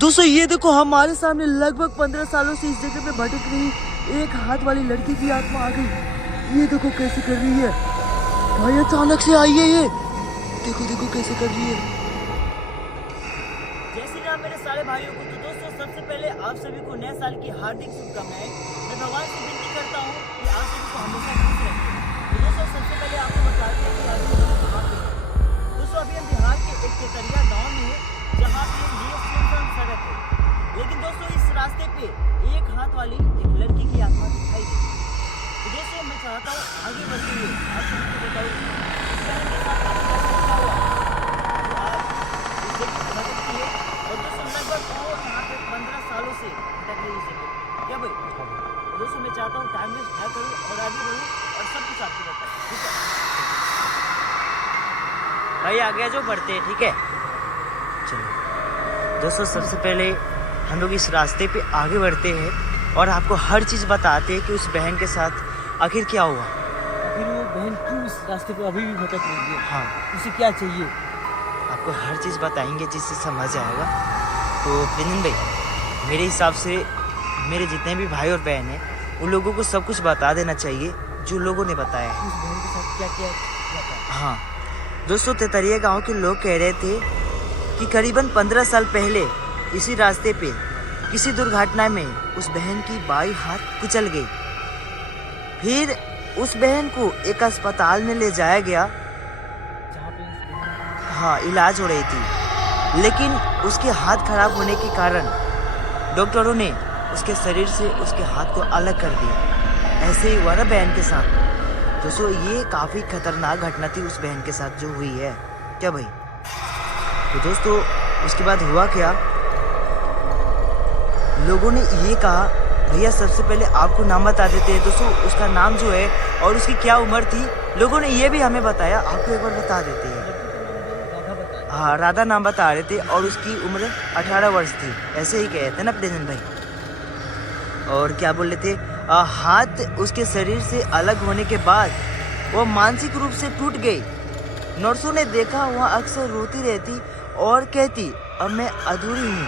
दोस्तों ये देखो हमारे सामने लगभग 15 सालों से इस जगह पे भटक रही एक हाथ वाली लड़की की आत्मा आ गई। ये देखो कैसे कर रही है भाई, अचानक से आई है ये, देखो देखो कैसे कर रही है। जय श्री राम मेरे सारे भाइयों को। तो दोस्तों सबसे पहले आप सभी को नए साल की हार्दिक शुभकामनाएं। मैं भगवान से विनती करता हूँ कि आप सभी को हमेशा खुश रखें। तो दोस्तों सबसे पहले आपको बताते हैं कि अभी हम कहाँ पे हैं। दोस्तों अभी हम बिहार के एक केतरिया गाँव में है, जहाँ पे ये सुनसान सड़क है, लेकिन दोस्तों इस रास्ते पे एक हाथ वाली एक लड़की की आत्मा दिखाई दी। तो दोस्तों मैं चाहता हूँ आगे बढ़ते हुए आप सभी को बताऊँ इस बहन के साथ आपका क्या हुआ। तो आप इस जगह पे भटकती है और दोस्तों लगभग वो यहाँ पे 15 सालों से भटक रही है इस जगह, क्या भाई। तो दोस्तों मैं चाहता हूँ टाइम वेस्ट ना करूँ और आगे बढ़ूँ और सब कुछ आपको बताऊँ, ठीक है भाई। आगे जो बढ़ते हैं, ठीक है चलो। दोस्तों सबसे पहले हम लोग इस रास्ते पे आगे बढ़ते हैं और आपको हर चीज़ बताते हैं कि उस बहन के साथ आखिर क्या हुआ। फिर वो बहन क्यों इस रास्ते पे अभी भी भटक रही है, हाँ उसे क्या चाहिए, आपको हर चीज़ बताएंगे जिससे समझ आएगा। तो प्रिंजन भाई मेरे हिसाब से मेरे जितने भी भाई और बहन हैं उन लोगों को सब कुछ बता देना चाहिए जो लोगों ने बताया है। उस बहन के साथ क्या क्या था। हाँ दोस्तों तेतरिया गांव के लोग कह रहे थे कि करीबन 15 साल पहले इसी रास्ते पे किसी दुर्घटना में उस बहन की बाईं हाथ कुचल गई। फिर उस बहन को एक अस्पताल में ले जाया गया जहाँ पे हाँ इलाज हो रही थी, लेकिन उसके हाथ खराब होने के कारण डॉक्टरों ने उसके शरीर से उसके हाथ को अलग कर दिया। ऐसे ही हुआ ना बहन के साथ। दोस्तों ये काफ़ी खतरनाक घटना थी उस बहन के साथ जो हुई है, क्या भाई। तो दोस्तों उसके बाद हुआ क्या, लोगों ने ये कहा भैया सबसे पहले आपको नाम बता देते हैं। दोस्तों उसका नाम जो है और उसकी क्या उम्र थी लोगों ने ये भी हमें बताया, आपको एक बार बता देते हैं। हाँ राधा नाम बता रहे थे और उसकी उम्र 18 वर्ष थी, ऐसे ही कहे थे ना प्रेजन भाई। और क्या बोल रहे थे, हाथ उसके शरीर से अलग होने के बाद वो मानसिक रूप से टूट गई। नर्सों ने देखा वह अक्सर रोती रहती और कहती अब मैं अधूरी हूँ,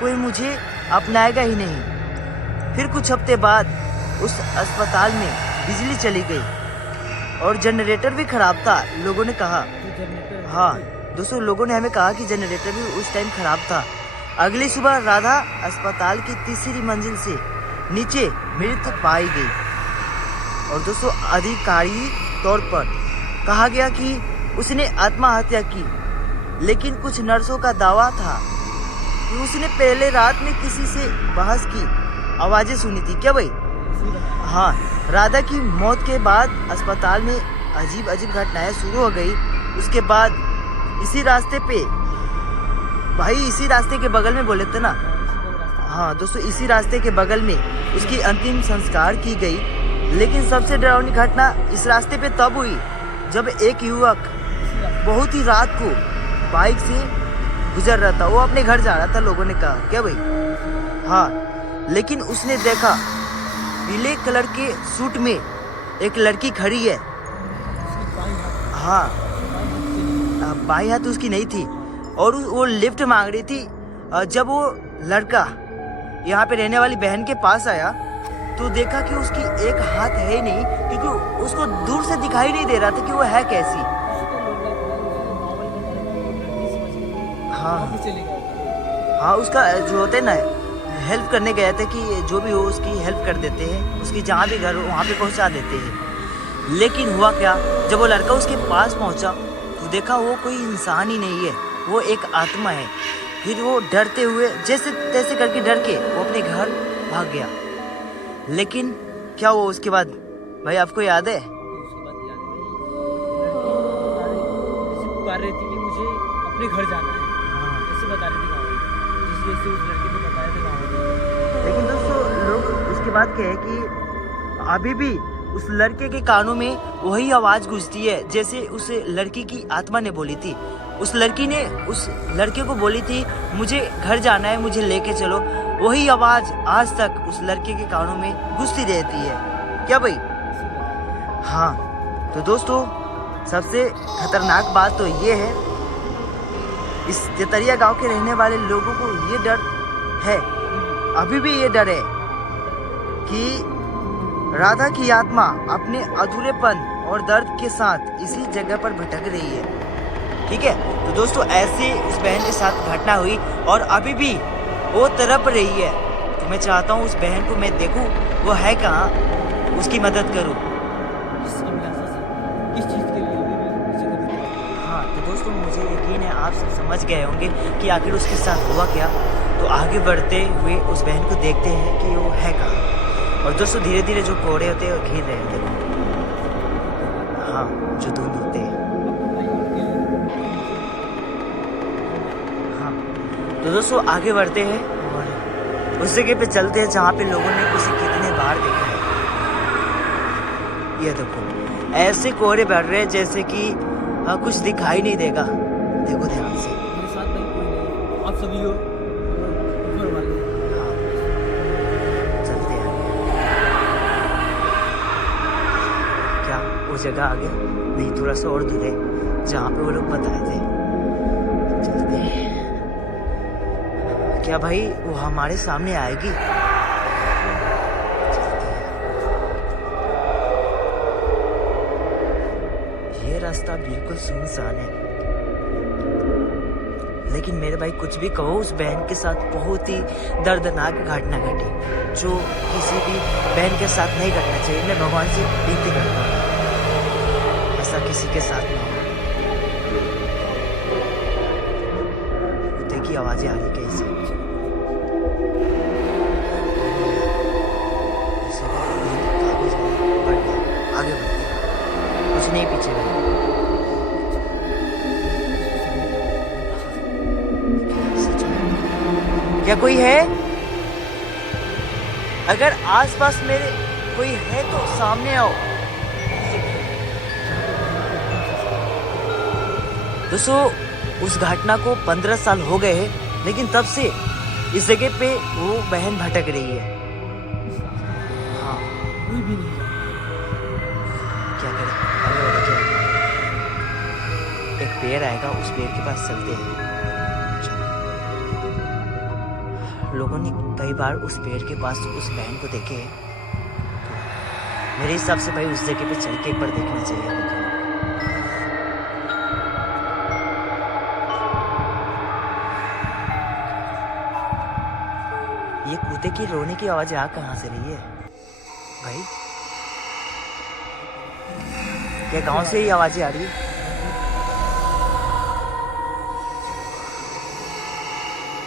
कोई मुझे अपनाएगा ही नहीं। फिर कुछ हफ्ते बाद उस अस्पताल में बिजली चली गई और जनरेटर भी खराब था, लोगों ने कहा। हाँ दोस्तों लोगों ने हमें कहा कि जनरेटर भी उस टाइम खराब था। अगली सुबह राधा अस्पताल की तीसरी मंजिल से नीचे मृत पाई गई और दोस्तों आधिकारिक तौर पर कहा गया कि उसने आत्महत्या की, लेकिन कुछ नर्सों का दावा था कि उसने पहले रात में किसी से बहस की आवाजें सुनी थी, क्या भाई। हाँ राधा की मौत के बाद अस्पताल में अजीब अजीब घटनाएं शुरू हो गई। उसके बाद इसी रास्ते पे भाई, इसी रास्ते के बगल में बोले थे ना, हाँ दोस्तों इसी रास्ते के बगल में उसकी अंतिम संस्कार की गई। लेकिन सबसे डरावनी घटना इस रास्ते पे तब हुई जब एक युवक बहुत ही रात को बाइक से गुजर रहा था, वो अपने घर जा रहा था, लोगों ने कहा, क्या भाई। हाँ लेकिन उसने देखा पीले कलर के सूट में एक लड़की खड़ी है। हाँ बाई हाथ उसकी नहीं थी और वो लिफ्ट मांग रही थी। जब वो लड़का यहाँ पे रहने वाली बहन के पास आया तो देखा कि उसकी एक हाथ है ही नहीं, क्योंकि उसको दूर से दिखाई नहीं दे रहा था कि वो है कैसी। हाँ उसका जो होता है ना हेल्प करने गए थे कि जो भी हो उसकी हेल्प कर देते हैं, उसकी जहाँ भी घर हो वहाँ पे पहुँचा देते हैं। लेकिन हुआ क्या, जब वो लड़का उसके पास पहुँचा तो देखा वो कोई इंसान ही नहीं है, वो एक आत्मा है। फिर वो डरते हुए जैसे तैसे करके डर के वो अपने घर भाग गया। लेकिन क्या हुआ उसके बाद भाई, आपको याद है। उसके बाद याद है भाई, पुकार रही थी कि मुझे अपने घर जाना है, ऐसे बता रही थी गाँव, जिस जैसे उस लड़के ने बताया था गाँव। लेकिन दोस्तों लोग उसके बाद कहे कि अभी भी उस लड़के के कानों में वही आवाज़ गूंजती है जैसे उस लड़की की आत्मा ने बोली थी। उस लड़की ने उस लड़के को बोली थी मुझे घर जाना है, मुझे लेके चलो। वही आवाज़ आज तक उस लड़के के कानों में गूंजती रहती है, क्या भाई। हाँ तो दोस्तों सबसे खतरनाक बात तो ये है इस तेतरिया गांव के रहने वाले लोगों को ये डर है, अभी भी ये डर है कि राधा की आत्मा अपने अधूरेपन और दर्द के साथ इसी जगह पर भटक रही है। ठीक है, तो दोस्तों ऐसे उस बहन के साथ घटना हुई और अभी भी वो तड़प रही है। तो मैं चाहता हूँ उस बहन को मैं देखूं वो है कहाँ, उसकी मदद करूं। किसकी अभिलाषा से, किस चीज़ के लिए अभी भी उसी को भी करते हाँ तो दोस्तों मुझे यकीन है आप सब समझ गए होंगे कि आखिर उसके साथ हुआ क्या। तो आगे बढ़ते हुए उस बहन को देखते हैं कि वो है कहाँ। और दोस्तों धीरे धीरे जो कोड़े होते हैं वो घिर रहे होते हैं, हाँ जो धुंध होते हैं। हाँ तो दोस्तों आगे बढ़ते हैं और उस जगह पे चलते हैं जहाँ पे लोगों ने उसे कितने बार देखा है। ये देखो ऐसे कोहरे बढ़ रहे हैं जैसे कि कुछ दिखाई नहीं देगा। देखो ध्यान से। मेरे साथ भाई कोई नहीं, आप सभी हो ऊपर वाले। हाँ चलते हैं क्या वो जगह आ गया? नहीं, थोड़ा सा और दूर है जहाँ पे वो लोग बताए थे। चलते हैं। क्या भाई वो हमारे सामने आएगी? ये रास्ता बिल्कुल सुनसान है, लेकिन मेरे भाई कुछ भी कहो उस बहन के साथ बहुत ही दर्दनाक घटना घटी जो किसी भी बहन के साथ नहीं घटना चाहिए। मैं भगवान से विनती करता हूँ ऐसा किसी के साथ ना हो। कुत्ते की आवाजें आ रही कैसे? आगे बढ़ते कुछ नहीं पीछे भाई। क्या कोई है? अगर आसपास मेरे कोई है तो सामने आओ। दोस्तों उस घटना को 15 साल हो गए हैं, लेकिन तब से इस जगह पे वो बहन भटक रही है। हाँ कोई भी नहीं। क्या करें? आगे बढ़े क्या? एक पेड़ आएगा, उस पेड़ के पास चलते हैं। लोगों ने कई बार उस पेड़ के पास उस बहन को देखे हैं, तो मेरे हिसाब से भाई उस जगह पे चल के एक बार देखना चाहिए हमें। ये कुत्ते की रोने की आवाज आ कहाँ से रही है भाई? क्या गांव से ही आवाजें आ रही है?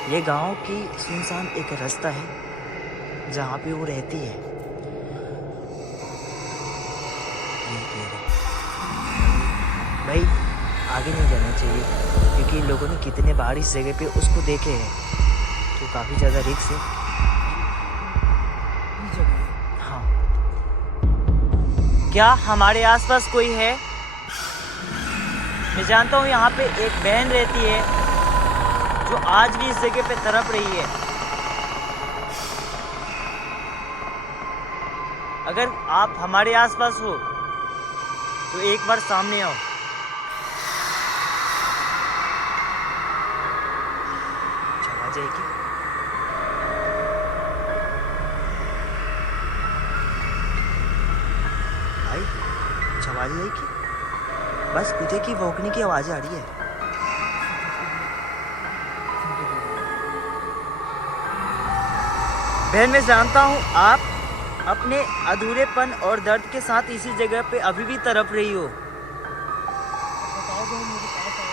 ये गांव की सुनसान एक रास्ता है जहाँ पे वो रहती है। भाई आगे नहीं जाना चाहिए क्योंकि लोगों ने कितने बार इस जगह पे उसको देखे हैं, तो काफी ज्यादा रिस्क है। हाँ क्या हमारे आसपास कोई है? मैं जानता हूँ यहाँ पे एक बहन रहती है जो आज भी इस जगह पे तड़प रही है। अगर आप हमारे आसपास हो तो एक बार सामने आओ। चला जाएगी। भाई चला जाएगी। बस कुत्ते की भौंकने की आवाज आ रही है। बहन मैं जानता हूँ आप अपने अधूरेपन और दर्द के साथ इसी जगह पे अभी भी तड़प रही हो। बताओ तो मेरे पास आओ।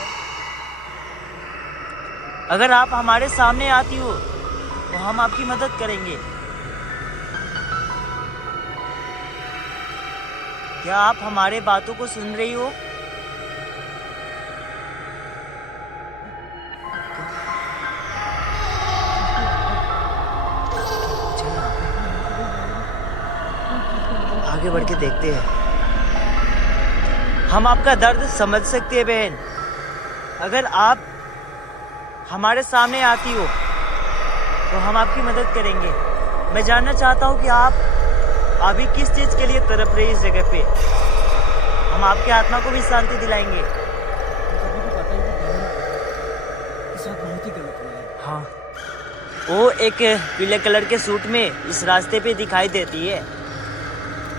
अगर आप हमारे सामने आती हो तो हम आपकी मदद करेंगे। क्या आप हमारे बातों को सुन रही हो? आगे बढ़ के देखते हैं। हम आपका दर्द समझ सकते हैं बहन। अगर आप हमारे सामने आती हो तो हम आपकी मदद करेंगे। मैं जानना चाहता हूँ कि आप अभी किस चीज़ के लिए तड़प रही इस जगह पे। हम आपके आत्मा को भी शांति दिलाएंगे। सभी को पता है कि बहन हाँ, वो एक पीले कलर के सूट में इस रास्ते पे दिखाई देती है।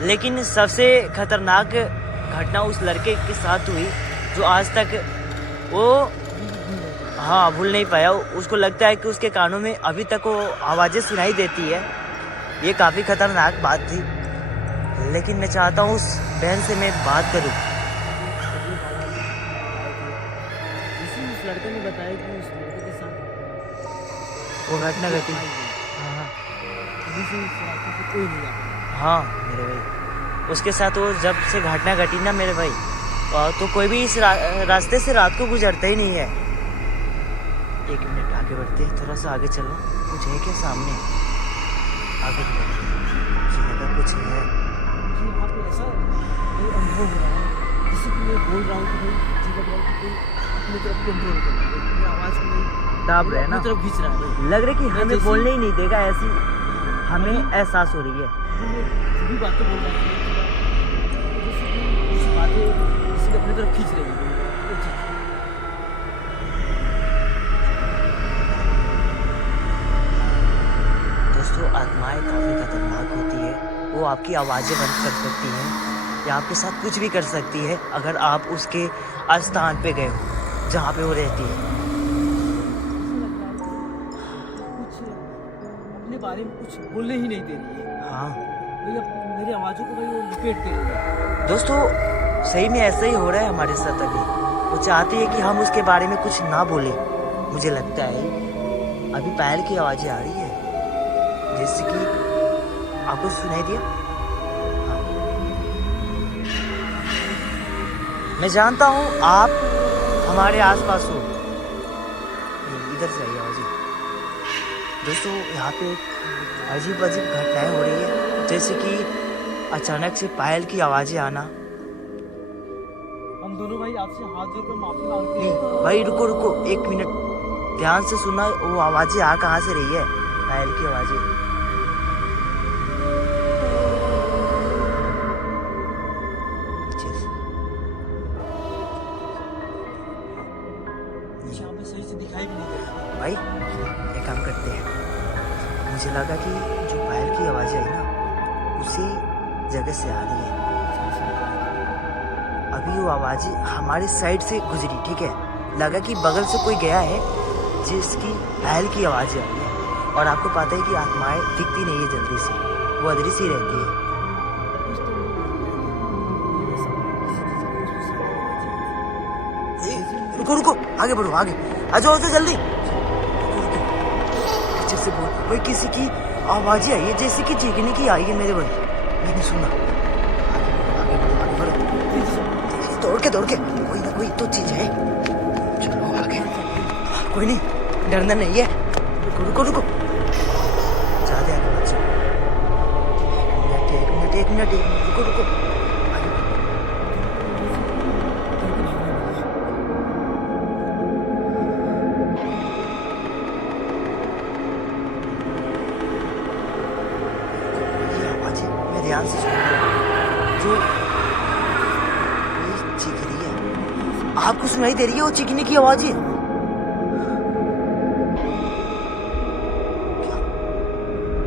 लेकिन सबसे खतरनाक घटना उस लड़के के साथ हुई जो आज तक वो हाँ भूल नहीं पाया। उसको लगता है कि उसके कानों में अभी तक वो आवाज़ें सुनाई देती है। ये काफ़ी खतरनाक बात थी, लेकिन मैं चाहता हूँ उस बहन से मैं बात करूँ। जैसे उस लड़के ने बताया कि उस लड़के के साथ वो घटना घटी। हाँ, अभी से उस रास्ते से कोई नहीं आता। हाँ मेरे भाई, उसके साथ वो जब से घटना घटी ना मेरे भाई, तो कोई भी इस रास्ते से रात को गुजरता ही नहीं है। एक मिनट आगे बढ़ते हैं, थोड़ा सा आगे चलो। कुछ है क्या सामने? आगे बढ़ते हैं, मुझे लगा कुछ है। मुझे यहाँ पे ऐसा कोई अनुभव हो रहा है, जैसे कि मैं बोल रहा हूँ कि भाई जी लग रहा है कि कोई अपनी तरफ कंट्रोल कर रहा है, मेरी आवाज़ को नहीं दाब रहे हैं ना, अपनी तरफ खींच रहा है। लग रहा है कि हमें जैसे- बोलने ही नहीं देगा, ऐसी हमें एहसास हो रही है। मैं जो भी बातें बोल रहा हूँ जैसे कि कुछ बातें किसी अपनी तरफ खींच रही है। वो चीज़ दोस्तों, आत्माएं काफ़ी खतरनाक होती है। वो आपकी आवाज़ें बंद कर सकती हैं या आपके साथ कुछ भी कर सकती है अगर आप उसके स्थान पे गए हो जहाँ पे वो रहती है। कुछ अपने बारे में कुछ बोलने ही नहीं दे रही है। हाँ भाई अब मेरी आवाज़ों को भाई वो लपेट के रखा है। दोस्तों, सही में ऐसा ही हो रहा है हमारे साथ अभी। वो चाहती है कि हम उसके बारे में कुछ ना बोले। मुझे लगता है अभी पायल की आवाज़ें आ रही है, जैसे कि आपको सुनाई दिया। हाँ। मैं जानता हूँ आप हमारे आसपास हो। इधर से आई आवाज़ें। दोस्तों, यहाँ पे एक अजीब अजीब घटनाएं हो रही है, जैसे कि अचानक से पायल की आवाज़ें आना। हम दोनों भाई आपसे हाथ जोड़कर माफी मांगते नहीं हैं। भाई, रुको रुको एक मिनट, ध्यान से सुनना। वो आवाज़ें आ कहाँ से रही है? पायल की आवाज़ें। यहाँ पे सही से दिखाई भी नहीं दे रहा। भाई एक काम करते हैं, मुझे लगा कि जो पायल की आवाज़ें आई ना उसी जगह से आ रही है। अभी वो आवाज़ें हमारी साइड से गुजरी, ठीक है, लगा कि बगल से कोई गया है जिसकी पायल की आवाज़ें आई है। और आपको पता है कि आत्माएं दिखती नहीं है जल्दी से, वो अदरी सी रहती है। रुको रुको, आगे बढ़ो, आगे आ जाओ से जल्दी। पीछे से बोल भाई, किसी की आवाज़ें आई है जैसे कि चीखने की आई है मेरे भाई। मैंने सुना। आगे बढ़ो, आगे बढ़ो, दौड़ के कोई ना कोई तो चीज है। चलो आगे, कोई नहीं, डरना नहीं है। रुको रुको रुको, ज्यादा आगे मत जाओ। एक मिनट, रुको रुको। ध्यान से सुनो, जो ये चीख रही है, आपको सुनाई दे रही है वो चीखने की आवाज़?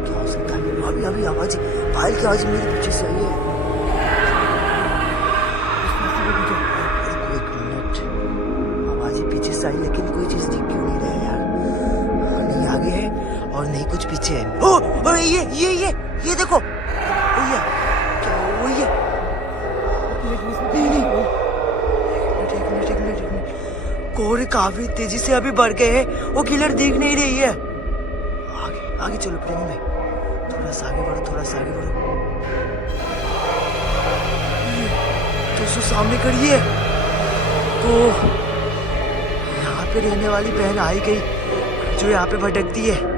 क्या हो सकता है? अभी आवाज़, पायल की आवाज़ मेरे पीछे से आई है। एक मिनट, आवाज़ें पीछे से आई लेकिन कोई चीज़ दिख क्यों नहीं रहा है यार? नहीं आगे है और नहीं कुछ पीछे है। ओ ये देखो, भैया क्या वो ये? नहीं, एक मिनट, कोहरे काफी तेजी से अभी बढ़ गए हैं, वो किलर दिख नहीं रही है। आगे चलो प्रेमी भाई, थोड़ा सा आगे बढ़ो। दोस्तों सामने खड़ी है, तो यहाँ पे रहने वाली बहन आई गई जो यहाँ पे भटकती है।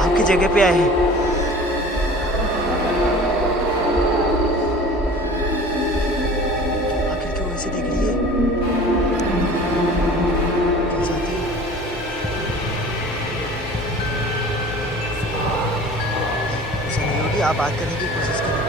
आपकी जगह पे आए हैं। आखिर क्यों ऐसे देख रही है? कहाँ जाती है? ऐसा नहीं होगी, आप बात करने की कोशिश करें।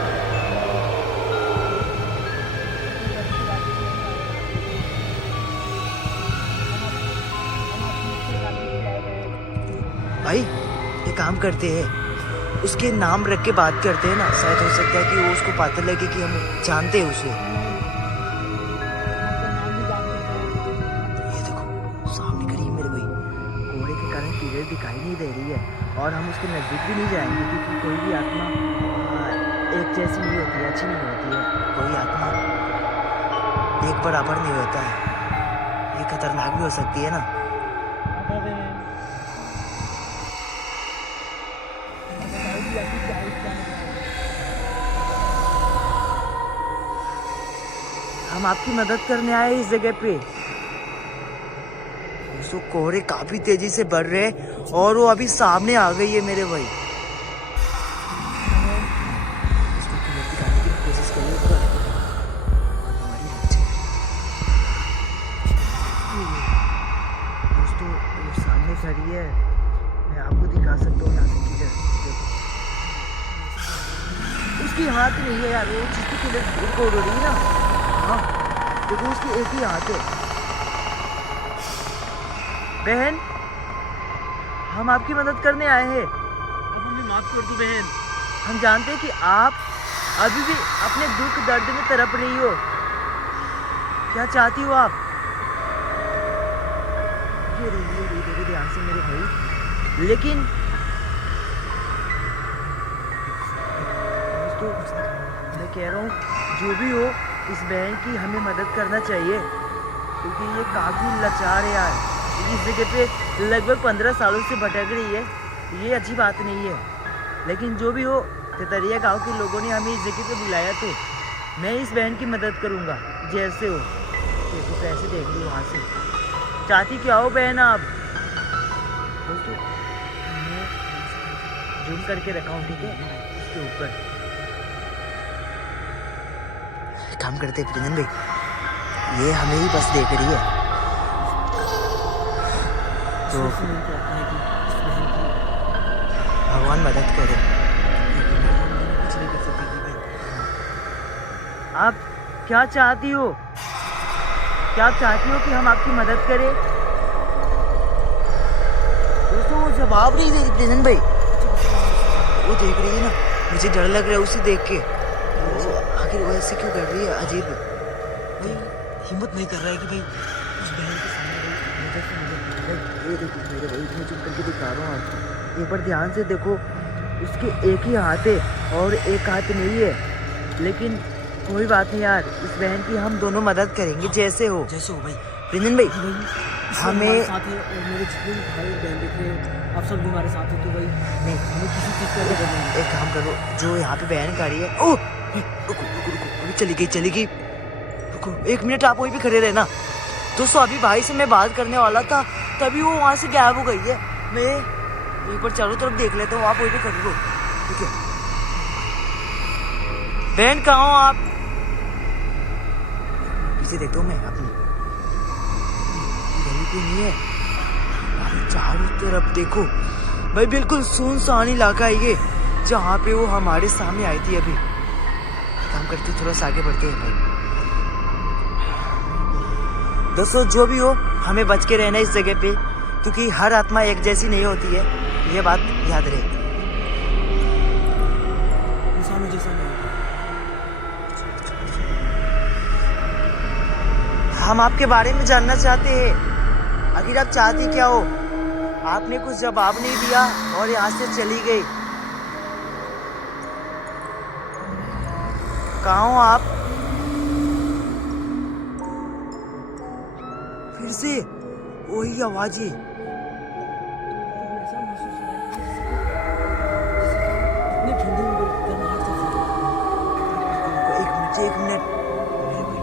भाई ये काम करते हैं, उसके नाम रख के बात करते हैं ना, शायद हो सकता है कि वो उसको पता लगे कि हम जानते हैं उसे। आपका नाम भी जानते हैं। ये देखो सामने खड़ी है मेरे भाई, कोहरे के कारण क्लियर दिखाई नहीं दे रही है और हम उसके नजदीक भी नहीं जाएंगे क्योंकि कोई भी आत्मा एक जैसी नहीं होती है, अच्छी नहीं होती है। कोई आत्मा एक बराबर नहीं होता है, ये खतरनाक भी हो सकती है ना। बताओ कि जल्दी क्या है, क्या नहीं। हम आपकी मदद करने आए इस जगह पे। दोस्तों कोहरे काफी तेजी से बढ़ रहे हैं और वो अभी सामने आ गई है मेरे भाई। इसको क्लियर दिखाने की कोशिश करिए एक बार। हमारी रुक जाए। दोस्तों वो सामने खड़ी है, मैं आपको दिखा सकता हूँ यहाँ से किधर। देखो उसकी हाथ नहीं है यार, वो जिसकी किधर कोड हो रही है ना, हाँ देखो उसकी एक ही हाथ है। बहन हम आपकी मदद करने आए हैं। अब हमें माफ कर दो बहन। हम जानते हैं कि आप अभी भी अपने दुख दर्द में तड़प रही हो। क्या चाहती हो आप? ये रही देखो ध्यान से मेरे भाई। लेकिन दोस्तों मैं कह रहा हूँ जो भी हो इस बहन की हमें मदद करना चाहिए क्योंकि ये काफी लाचार है यार। इस जगह पे लगभग 15 सालों से भटक रही है, ये अच्छी बात नहीं है। लेकिन जो भी हो तेतरिया गांव के लोगों ने हमें इस जगह पे बुलाया तो मैं इस बहन की मदद करूंगा जैसे हो। देखो पैसे देख लो वहाँ से। चाहती क्या हो बहन आप? दोस्तों मैं जूम करके रखा हूँ ठीक है उसके ऊपर। काम करते प्रियन भाई, ये हमें ही बस देख रही है तो भगवान मदद करे। कुछ नहीं कर सकते। आप क्या चाहती हो? क्या चाहती हो कि हम आपकी मदद करें? दोस्तों वो जवाब नहीं दे रही प्रियन भाई, वो देख रही है ना, मुझे डर लग रहा है उसे देख के। वो आखिर वो ऐसे क्यों कर रही है? अजीब भाई हिम्मत नहीं कर रहा है कि भाई उस बहन के सामने भाई नजर से नजर ये देखो मेरे भाई, मैं चुप करके दिखा रहा हूँ आपको। एक बार ध्यान से देखो, उसके एक ही हाथ है और एक हाथ नहीं है। लेकिन कोई बात नहीं यार, इस बहन की हम दोनों मदद करेंगे जैसे हो। जैसे हो भाई। प्रियन भाई हमें हमें साथ है और मेरे जितने भी भाई और बहन देख रहे हैं आप सब भी हमारे साथ हैं तो भाई नहीं, हमें किसी चीज़ का डर नहीं है। एक काम करो, जो यहाँ पे बहन खड़ी है, ओ रुको रुको रुको, अभी चली गई। रुको 1 मिनट आप वहीं पे खड़े रहना। दोस्तों अभी भाई से मैं बात करने वाला था तभी वो वहाँ से गायब हो गई है। मैं वहीं पर चारों तरफ देख लेता हूँ, आप वहीं पे खड़ी रहो ठीक है। बहन कहाँ हो आप? पीछे देखता हूँ मैं अपनी, गली पे नहीं है। अभी चारों तरफ देखो भाई, बिल्कुल सुनसान इलाका है ये जहाँ पे वो हमारे सामने आई थी। अभी काम करते थोड़ा सा आगे बढ़ते हैं भाई। दोस्तों जो भी हो हमें बच के रहना इस जगह पे क्योंकि हर आत्मा एक जैसी नहीं होती है, ये बात याद रहे। इंसानों जैसा नहीं होता। हम आपके बारे में जानना चाहते हैं, आखिर आप चाहती क्या हो? आपने कुछ जवाब नहीं दिया और यहाँ से चली गई। कहाँ हो आप? फिर से वही आवाज है। ऐसा महसूस हो रहा है कि इतने ठंडे में गर्माहट चल रही है। एक मिनट मेरे भाई,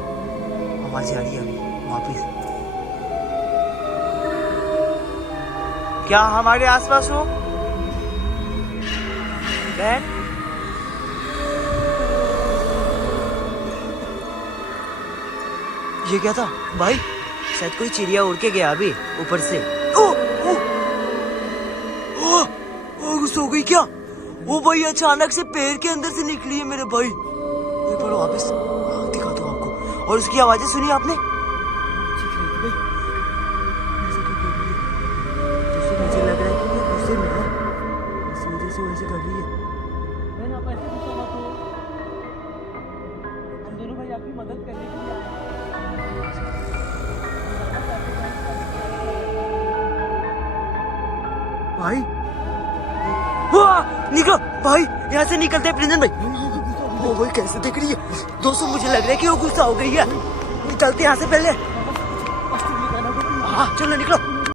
आवाज आ रही है अभी वापिस। क्या हमारे आसपास हो बहन? ये क्या था भाई? शायद कोई चिड़िया उड़ के गया अभी ऊपर से। ओ सो गई क्या? वो भाई अचानक से पैर के अंदर से निकली है मेरे भाई। एक बार वापस दिखा दो आपको। और उसकी आवाजें सुनी आपने? चीख रही थी भाई। ऐसा क्यों कर रही है? जैसे मुझे लग रहा है कि ये गुस्से में है। बहन आप ऐसे गुस्सा मत हो, हम दोनों भाई आपकी मदद करने के लिए आए हैं। भाई वाह, निकलो भाई, यहाँ से निकलते हैं प्रिंजन भाई। वो भाई कैसे दिख रही है दोस्तों, मुझे लग रहा है कि वो गुस्सा हो गई है। चलते हैं यहाँ से पहले। हाँ चलो निकलो।